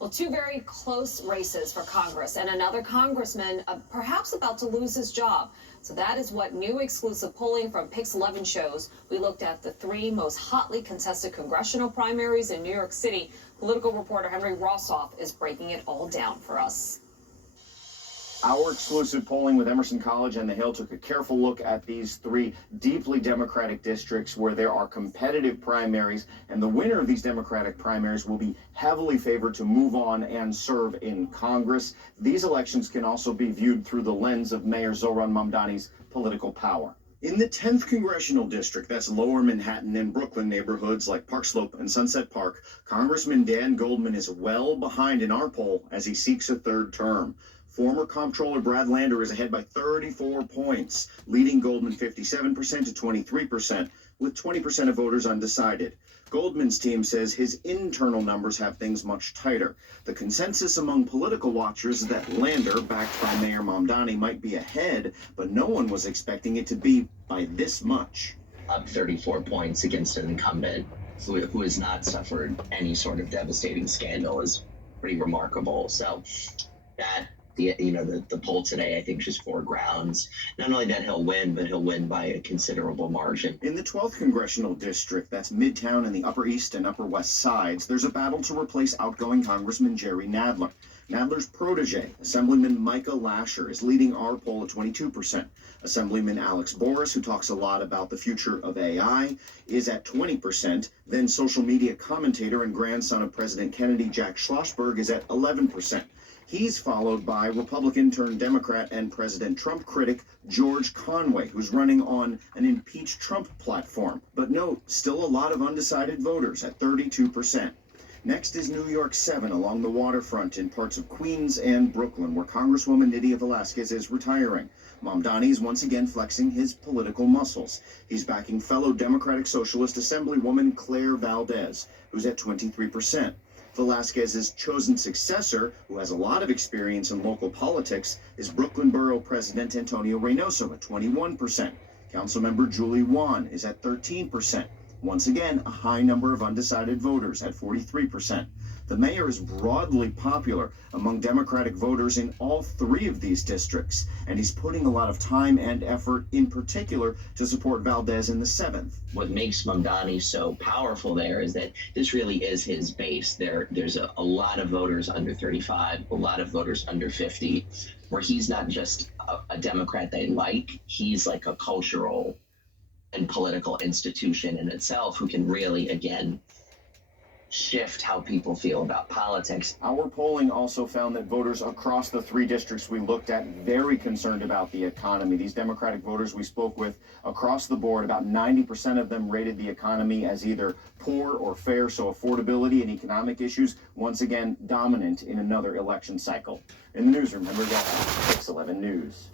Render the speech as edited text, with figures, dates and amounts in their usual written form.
Well, two very close races for Congress and another congressman perhaps about to lose his job. So that is what new exclusive polling from PIX11 shows. We looked at the three most hotly contested congressional primaries in New York City. Political reporter Henry Rossoff is breaking it all down for us. Our exclusive polling with Emerson College and The Hill took a careful look at these three deeply Democratic districts where there are competitive primaries, and the winner of these Democratic primaries will be heavily favored to move on and serve in Congress. These elections can also be viewed through the lens of Mayor Zohran Mamdani's political power. In the 10th Congressional District, that's Lower Manhattan and Brooklyn neighborhoods like Park Slope and Sunset Park, Congressman Dan Goldman is well behind in our poll as he seeks a third term. Former Comptroller Brad Lander is ahead by 34 points, leading Goldman 57% to 23%, with 20% of voters undecided. Goldman's team says his internal numbers have things much tighter. The consensus among political watchers is that Lander, backed by Mayor Mamdani, might be ahead, but no one was expecting it to be by this much. Up 34 points against an incumbent who has not suffered any sort of devastating scandal is pretty remarkable. So that the poll today, I think, just foregrounds not only that he'll win, but he'll win by a considerable margin. In the 12th Congressional District, that's Midtown and the Upper East and Upper West Sides, there's a battle to replace outgoing Congressman Jerry Nadler. Nadler's protege, Assemblyman Micah Lasher, is leading our poll at 22%. Assemblyman Alex Boris, who talks a lot about the future of AI, is at 20%. Then social media commentator and grandson of President Kennedy, Jack Schlossberg, is at 11%. He's followed by Republican-turned-Democrat and President Trump critic George Conway, who's running on an impeach Trump platform. But note, still a lot of undecided voters at 32%. Next is New York 7 along the waterfront in parts of Queens and Brooklyn, where Congresswoman Nydia Velázquez is retiring. Mamdani is once again flexing his political muscles. He's backing fellow Democratic Socialist Assemblywoman Claire Valdez, who's at 23%. Velázquez's chosen successor, who has a lot of experience in local politics, is Brooklyn Borough President Antonio Reynoso at 21%. Councilmember Julie Wan is at 13%. Once again, a high number of undecided voters at 43%. The mayor is broadly popular among Democratic voters in all three of these districts, and he's putting a lot of time and effort, in particular, to support Valdez in the 7th. What makes Mamdani so powerful there is that this really is his base. There's a lot of voters under 35, a lot of voters under 50, where he's not just a Democrat they like, he's like a cultural and political institution in itself who can really, again, shift how people feel about politics. Our polling also found that voters across the three districts we looked at very concerned about the economy. These Democratic voters we spoke with across the board, about 90% of them rated the economy as either poor or fair, so affordability and economic issues, once again, dominant in another election cycle. In the newsroom, Henry Rossoff, PIX11 News.